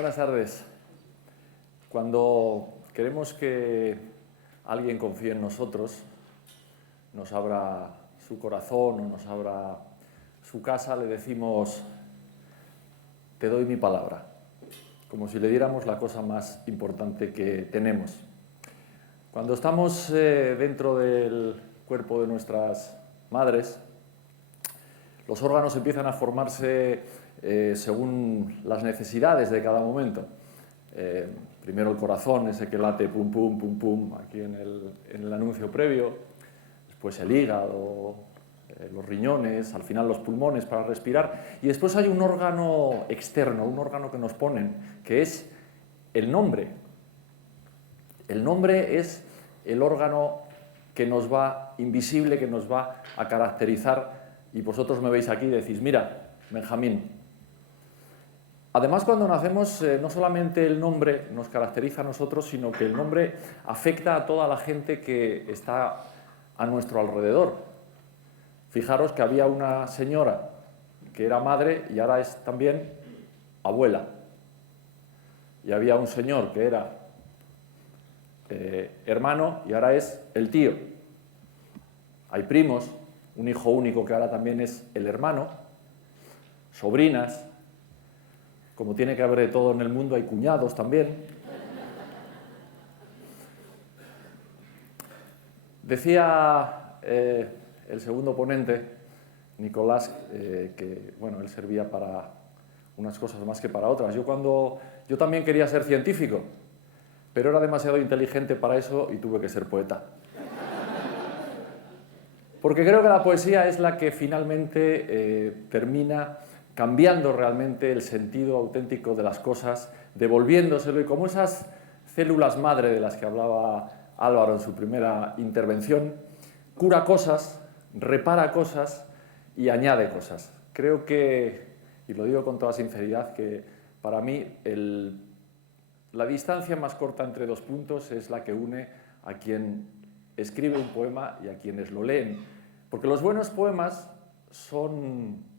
Buenas tardes. Cuando queremos que alguien confíe en nosotros, nos abra su corazón o nos abra su casa, le decimos: te doy mi palabra, como si le diéramos la cosa más importante que tenemos. Cuando estamos dentro del cuerpo de nuestras madres, los órganos empiezan a formarse según las necesidades de cada momento. Primero el corazón, ese que late pum, pum, pum, pum, aquí en el anuncio previo, después el hígado, los riñones, al final los pulmones para respirar, y después hay un órgano externo, un órgano que nos ponen, que es el nombre. El nombre es el órgano que nos va, invisible, que nos va a caracterizar, y vosotros me veis aquí y decís: mira, Benjamín. Además, cuando nacemos, no solamente el nombre nos caracteriza a nosotros, sino que el nombre afecta a toda la gente que está a nuestro alrededor. Fijaros que había una señora que era madre y ahora es también abuela. Y había un señor que era hermano y ahora es el tío. Hay primos, un hijo único que ahora también es el hermano, sobrinas. Como tiene que haber de todo en el mundo, hay cuñados también. Decía el segundo ponente, Nicolás, que bueno, él servía para unas cosas más que para otras. Yo también quería ser científico, pero era demasiado inteligente para eso y tuve que ser poeta. Porque creo que la poesía es la que finalmente termina cambiando realmente el sentido auténtico de las cosas, devolviéndoselo, y como esas células madre de las que hablaba Álvaro en su primera intervención, cura cosas, repara cosas y añade cosas. Creo que, y lo digo con toda sinceridad, que para mí la distancia más corta entre dos puntos es la que une a quien escribe un poema y a quienes lo leen. Porque los buenos poemas son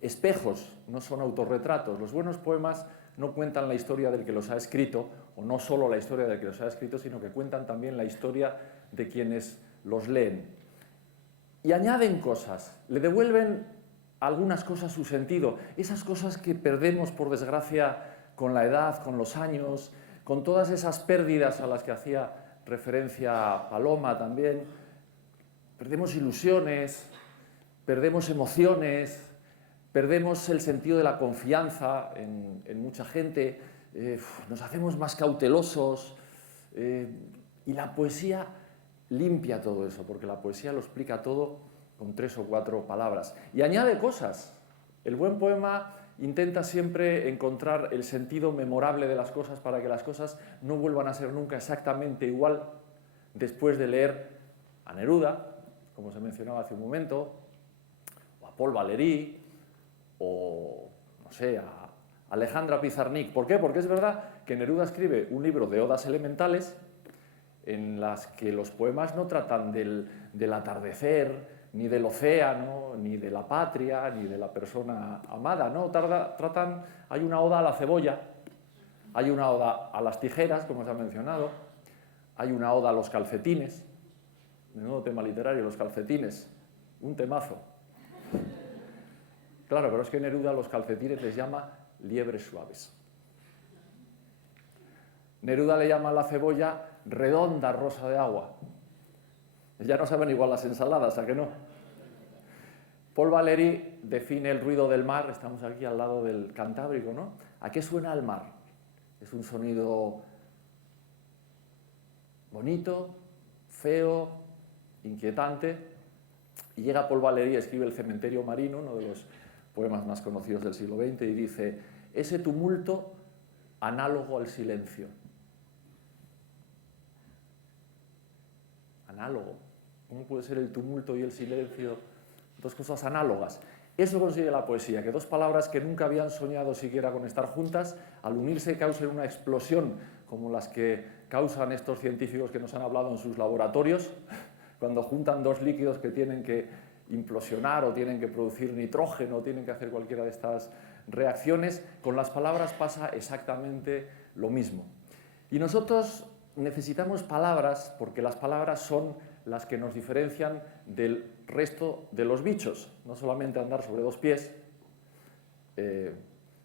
espejos, no son autorretratos. Los buenos poemas no cuentan la historia del que los ha escrito, o no solo la historia del que los ha escrito, sino que cuentan también la historia de quienes los leen. Y añaden cosas, le devuelven a algunas cosas su sentido, esas cosas que perdemos, por desgracia, con la edad, con los años, con todas esas pérdidas a las que hacía referencia Paloma también. Perdemos ilusiones, perdemos emociones, perdemos el sentido de la confianza en mucha gente, nos hacemos más cautelosos, y la poesía limpia todo eso, porque la poesía lo explica todo con 3 o 4 palabras. Y añade cosas. El buen poema intenta siempre encontrar el sentido memorable de las cosas para que las cosas no vuelvan a ser nunca exactamente igual después de leer a Neruda, como se mencionaba hace un momento, o a Paul Valéry, o, no sé, a Alejandra Pizarnik. ¿Por qué? Porque es verdad que Neruda escribe un libro de odas elementales en las que los poemas no tratan del atardecer, ni del océano, ni de la patria, ni de la persona amada, ¿no? Hay una oda a la cebolla, hay una oda a las tijeras, como se ha mencionado, hay una oda a los calcetines, menudo tema literario, los calcetines, un temazo. Claro, pero es que Neruda a los calcetines les llama liebres suaves. Neruda le llama a la cebolla redonda rosa de agua. Ya no saben igual las ensaladas, ¿a que no? Paul Valéry define el ruido del mar, estamos aquí al lado del Cantábrico, ¿no? ¿A qué suena el mar? Es un sonido bonito, feo, inquietante, y llega Paul Valéry y escribe El cementerio marino, uno de los poemas más conocidos del siglo XX, y dice: ese tumulto análogo al silencio. Análogo. ¿Cómo puede ser el tumulto y el silencio dos cosas análogas? Eso consigue la poesía, que dos palabras que nunca habían soñado siquiera con estar juntas, al unirse causen una explosión, como las que causan estos científicos que nos han hablado en sus laboratorios, cuando juntan dos líquidos que tienen que implosionar o tienen que producir nitrógeno o tienen que hacer cualquiera de estas reacciones, con las palabras pasa exactamente lo mismo. Y nosotros necesitamos palabras porque las palabras son las que nos diferencian del resto de los bichos, no solamente andar sobre dos pies.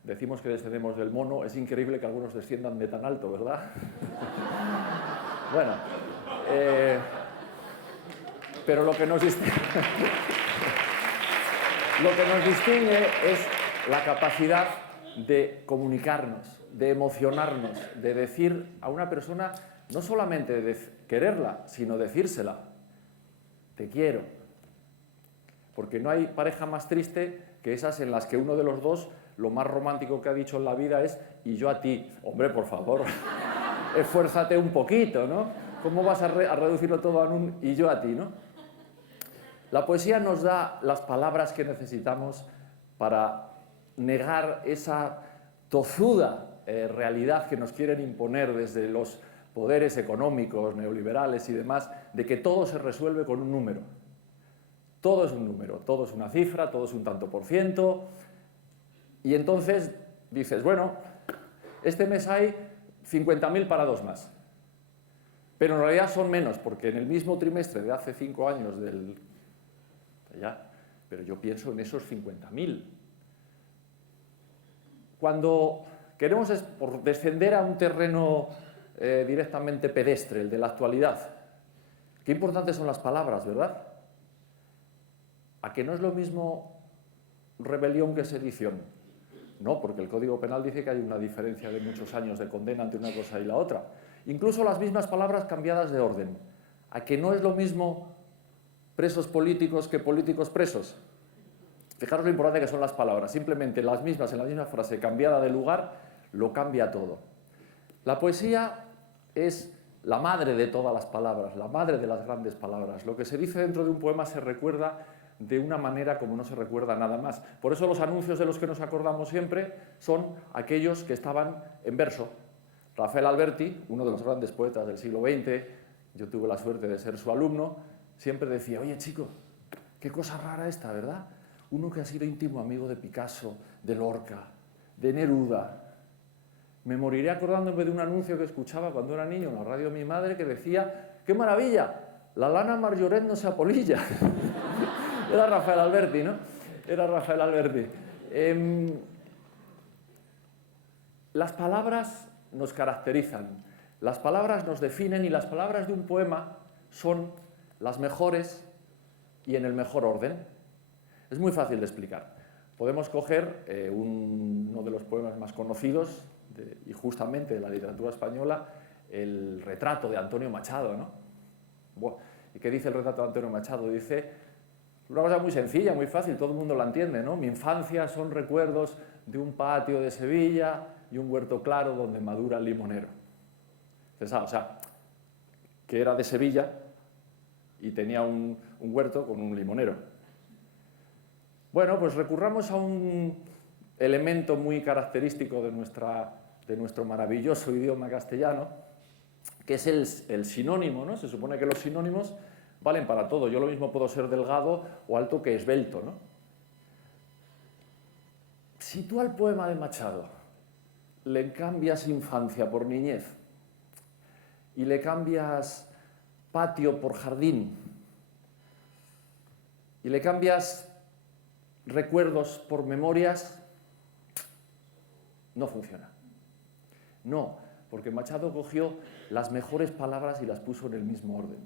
Decimos que descendemos del mono, es increíble que algunos desciendan de tan alto, ¿verdad? Bueno, pero lo que nos distingue es la capacidad de comunicarnos, de emocionarnos, de decir a una persona, no solamente de quererla, sino decírsela. Te quiero. Porque no hay pareja más triste que esas en las que uno de los dos, lo más romántico que ha dicho en la vida es y yo a ti. Hombre, por favor, esfuérzate un poquito, ¿no? ¿Cómo vas a reducirlo todo a un y yo a ti, ¿no? La poesía nos da las palabras que necesitamos para negar esa tozuda realidad que nos quieren imponer desde los poderes económicos, neoliberales y demás, de que todo se resuelve con un número. Todo es un número, todo es una cifra, todo es un tanto por ciento. Y entonces dices, bueno, este mes hay 50.000 parados más. Pero en realidad son menos, porque en el mismo trimestre de hace 5 años pero yo pienso en esos 50.000. Cuando queremos por descender a un terreno directamente pedestre, el de la actualidad, qué importantes son las palabras, ¿verdad? ¿A que no es lo mismo rebelión que sedición? No, porque el Código Penal dice que hay una diferencia de muchos años de condena entre una cosa y la otra. Incluso las mismas palabras cambiadas de orden. ¿A que no es lo mismo presos políticos que políticos presos? Fijaros lo importante que son las palabras. Simplemente las mismas, en la misma frase, cambiada de lugar, lo cambia todo. La poesía es la madre de todas las palabras, la madre de las grandes palabras. Lo que se dice dentro de un poema se recuerda de una manera como no se recuerda nada más. Por eso los anuncios de los que nos acordamos siempre son aquellos que estaban en verso. Rafael Alberti, uno de los grandes poetas del siglo XX, yo tuve la suerte de ser su alumno, siempre decía, oye chico, qué cosa rara esta, ¿verdad? Uno que ha sido íntimo amigo de Picasso, de Lorca, de Neruda. Me moriré acordándome de un anuncio que escuchaba cuando era niño en la radio de mi madre que decía, ¡qué maravilla! La lana Marjoret no se apolilla. Era Rafael Alberti, ¿no? Era Rafael Alberti. Las palabras nos caracterizan, las palabras nos definen y las palabras de un poema son las mejores y en el mejor orden. Es muy fácil de explicar. Podemos coger uno de los poemas más conocidos y justamente de la literatura española, el retrato de Antonio Machado, ¿no? Bueno, ¿y qué dice el retrato de Antonio Machado? Dice una cosa muy sencilla, muy fácil, todo el mundo la entiende, ¿no? Mi infancia son recuerdos de un patio de Sevilla y un huerto claro donde madura el limonero. O sea, que era de Sevilla y tenía un huerto con un limonero. Bueno, pues recurramos a un elemento muy característico de nuestro maravilloso idioma castellano, que es el sinónimo, ¿no? Se supone que los sinónimos valen para todo. Yo lo mismo puedo ser delgado o alto que esbelto, ¿no? Si tú al poema de Machado le cambias infancia por niñez y le cambias patio por jardín y le cambias recuerdos por memorias, no funciona. No, porque Machado cogió las mejores palabras y las puso en el mismo orden.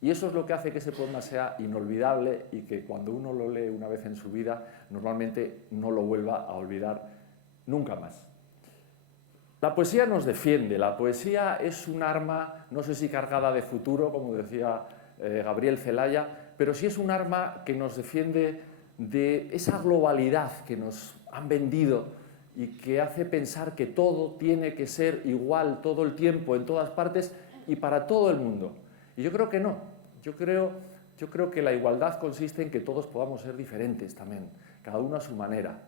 Y eso es lo que hace que ese poema sea inolvidable y que cuando uno lo lee una vez en su vida, normalmente no lo vuelva a olvidar nunca más. La poesía nos defiende, la poesía es un arma, no sé si cargada de futuro, como decía Gabriel Celaya, pero sí es un arma que nos defiende de esa globalidad que nos han vendido y que hace pensar que todo tiene que ser igual todo el tiempo, en todas partes y para todo el mundo. Y yo creo que no. Yo creo que la igualdad consiste en que todos podamos ser diferentes también, cada uno a su manera.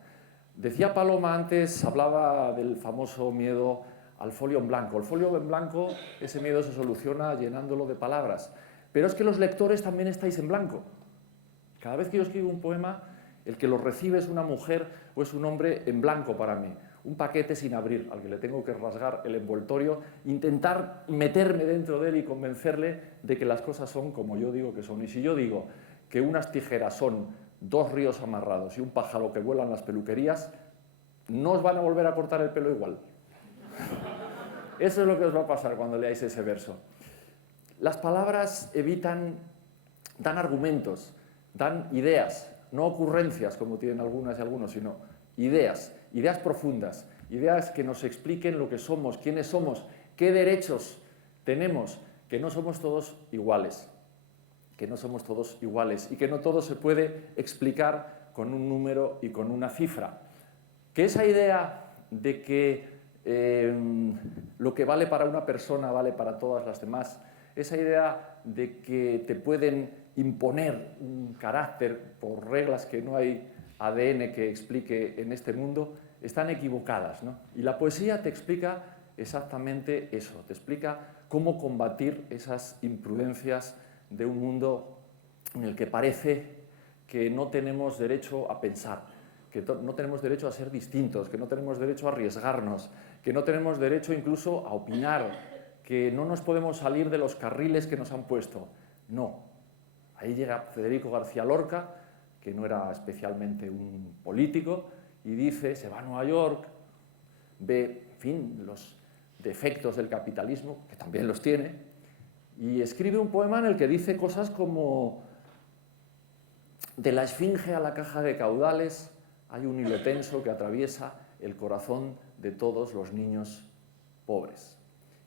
Decía Paloma antes, hablaba del famoso miedo al folio en blanco. El folio en blanco, ese miedo se soluciona llenándolo de palabras. Pero es que los lectores también estáis en blanco. Cada vez que yo escribo un poema, El que los recibe es una mujer o es un hombre en blanco para mí. Un paquete sin abrir, al que le tengo que rasgar el envoltorio, intentar meterme dentro de él y convencerle de que las cosas son como yo digo que son. Y si yo digo que unas tijeras son 2 ríos amarrados y un pájaro que vuela en las peluquerías, no os van a volver a cortar el pelo igual. Eso es lo que os va a pasar cuando leáis ese verso. Las palabras dan argumentos, dan ideas, no ocurrencias como tienen algunas y algunos, sino ideas profundas, ideas que nos expliquen lo que somos, quiénes somos, qué derechos tenemos, que no somos todos iguales, y que no todo se puede explicar con un número y con una cifra. Que esa idea de que lo que vale para una persona vale para todas las demás, esa idea de que te pueden imponer un carácter por reglas que no hay ADN que explique en este mundo, están equivocadas, ¿no? Y la poesía te explica exactamente eso, te explica cómo combatir esas imprudencias de un mundo en el que parece que no tenemos derecho a pensar, que no tenemos derecho a ser distintos, que no tenemos derecho a arriesgarnos, que no tenemos derecho incluso a opinar, que no nos podemos salir de los carriles que nos han puesto. No. Ahí llega Federico García Lorca, que no era especialmente un político, y dice, se va a Nueva York, ve, en fin, los defectos del capitalismo, que también los tiene, y escribe un poema en el que dice cosas como: de la esfinge a la caja de caudales hay un hilo tenso que atraviesa el corazón de todos los niños pobres.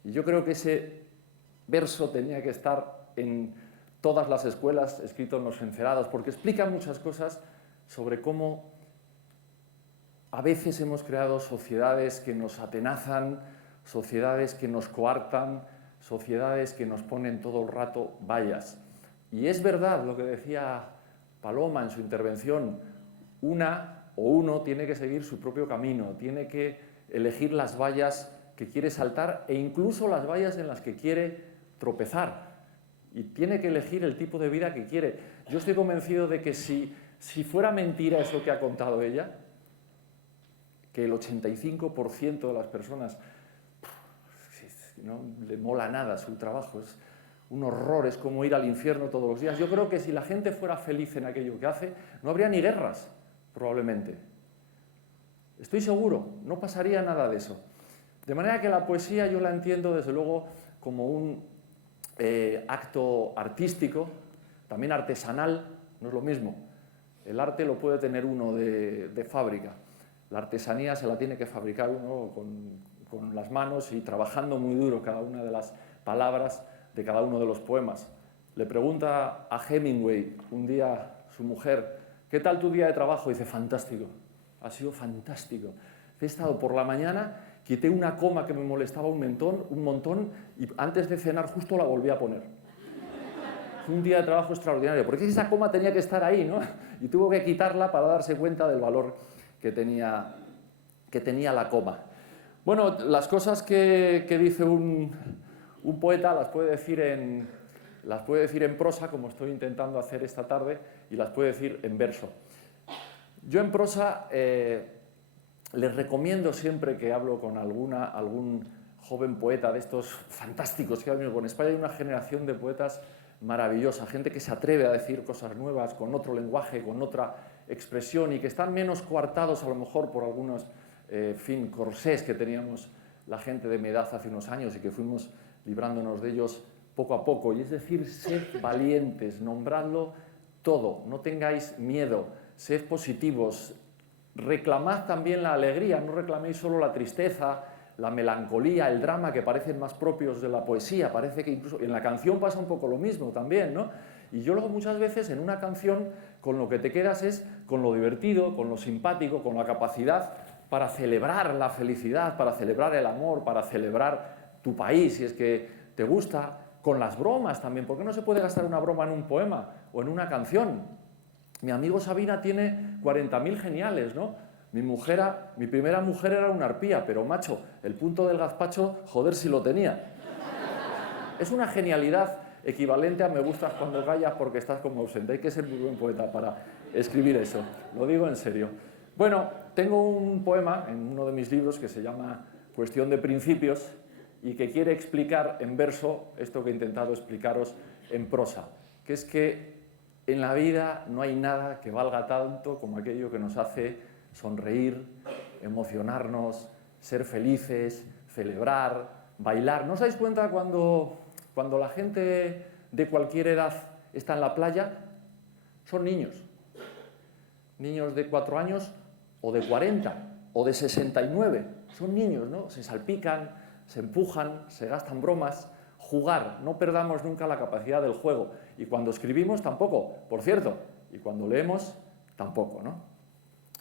Y yo creo que ese verso tenía que estar en todas las escuelas, escrito en los encerados, porque explica muchas cosas sobre cómo a veces hemos creado sociedades que nos atenazan, sociedades que nos coartan, sociedades que nos ponen todo el rato vallas. Y es verdad lo que decía Paloma en su intervención, una o uno tiene que seguir su propio camino, tiene que elegir las vallas que quiere saltar e incluso las vallas en las que quiere tropezar. Y tiene que elegir el tipo de vida que quiere. Yo estoy convencido de que si fuera mentira eso que ha contado ella, que el 85% de las personas no le mola nada su trabajo, es un horror, es como ir al infierno todos los días. Yo creo que si la gente fuera feliz en aquello que hace, no habría ni guerras, probablemente. Estoy seguro, no pasaría nada de eso. De manera que la poesía yo la entiendo desde luego como un acto artístico, también artesanal, no es lo mismo. El arte lo puede tener uno de fábrica, la artesanía se la tiene que fabricar uno con las manos y trabajando muy duro cada una de las palabras de cada uno de los poemas. Le pregunta a Hemingway un día su mujer, ¿qué tal tu día de trabajo? Y dice, fantástico, ha sido fantástico. He estado por la mañana, quité una coma que me molestaba un montón y antes de cenar justo la volví a poner. Fue un día de trabajo extraordinario, porque esa coma tenía que estar ahí, ¿no? Y tuvo que quitarla para darse cuenta del valor que tenía la coma. Bueno, las cosas que dice un poeta las puede decir en prosa, como estoy intentando hacer esta tarde, y las puede decir en verso. Yo en prosa les recomiendo siempre que hablo con algún joven poeta de estos fantásticos que ha venido con España. Hay una generación de poetas maravillosa, gente que se atreve a decir cosas nuevas, con otro lenguaje, con otra expresión, y que están menos coartados a lo mejor por algunos corsés que teníamos la gente de mi edad hace unos años y que fuimos librándonos de ellos poco a poco. Y es decir, sed valientes, nombradlo todo, no tengáis miedo, sed positivos, reclamad también la alegría, no reclaméis solo la tristeza, la melancolía, el drama, que parecen más propios de la poesía. Parece que incluso en la canción pasa un poco lo mismo también, ¿no? Y yo luego muchas veces en una canción con lo que te quedas es con lo divertido, con lo simpático, con la capacidad para celebrar la felicidad, para celebrar el amor, para celebrar tu país, si es que te gusta, con las bromas también. ¿Por qué no se puede gastar una broma en un poema o en una canción? Mi amigo Sabina tiene 40.000 geniales, ¿no? Mi primera mujer era una arpía, pero macho, el punto del gazpacho, joder si lo tenía. Es una genialidad equivalente a me gustas cuando callas porque estás como ausente. Hay que ser muy buen poeta escribir eso, lo digo en serio. Bueno, tengo un poema en uno de mis libros que se llama Cuestión de Principios y que quiere explicar en verso esto que he intentado explicaros en prosa, que es que en la vida no hay nada que valga tanto como aquello que nos hace sonreír, emocionarnos, ser felices, celebrar, bailar. ¿No os dais cuenta cuando la gente de cualquier edad está en la playa? Son niños. Niños de 4 años o de 40 o de 69. Son niños, ¿no? Se salpican, se empujan, se gastan bromas. Jugar, no perdamos nunca la capacidad del juego. Y cuando escribimos tampoco, por cierto. Y cuando leemos tampoco, ¿no?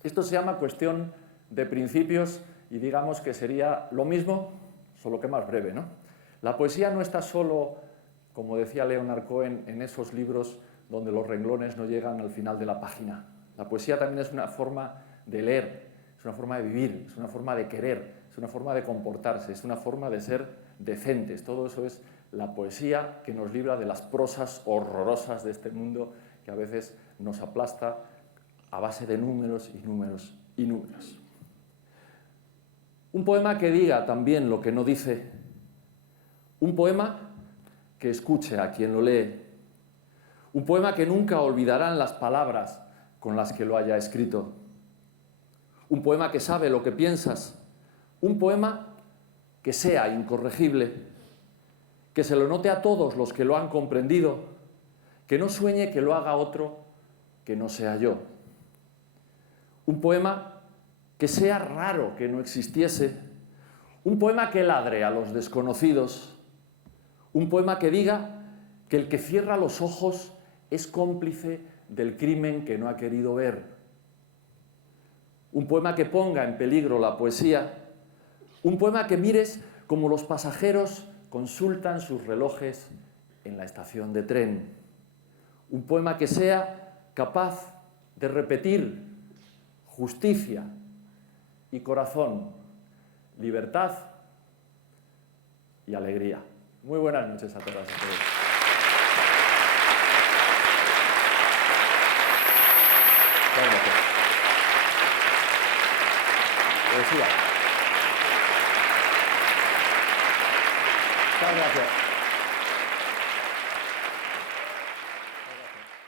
Esto se llama cuestión de principios y digamos que sería lo mismo, solo que más breve, ¿no? La poesía no está solo, como decía Leonard Cohen, en esos libros donde los renglones no llegan al final de la página. La poesía también es una forma de leer, es una forma de vivir, es una forma de querer, es una forma de comportarse, es una forma de ser decentes. Todo eso es la poesía que nos libra de las prosas horrorosas de este mundo que a veces nos aplasta a base de números y números y números. Un poema que diga también lo que no dice. Un poema que escuche a quien lo lee. Un poema que nunca olvidarán las palabras con las que lo haya escrito. Un poema que sabe lo que piensas. Un poema que sea incorregible. Que se lo note a todos los que lo han comprendido. Que no sueñe que lo haga otro que no sea yo. Un poema que sea raro que no existiese. Un poema que ladre a los desconocidos. Un poema que diga que el que cierra los ojos es cómplice del crimen que no ha querido ver. Un poema que ponga en peligro la poesía. Un poema que mires como los pasajeros consultan sus relojes en la estación de tren. Un poema que sea capaz de repetir justicia y corazón, libertad y alegría. Muy buenas noches a todas y a todos. Gracias. Poesía. Muchas gracias.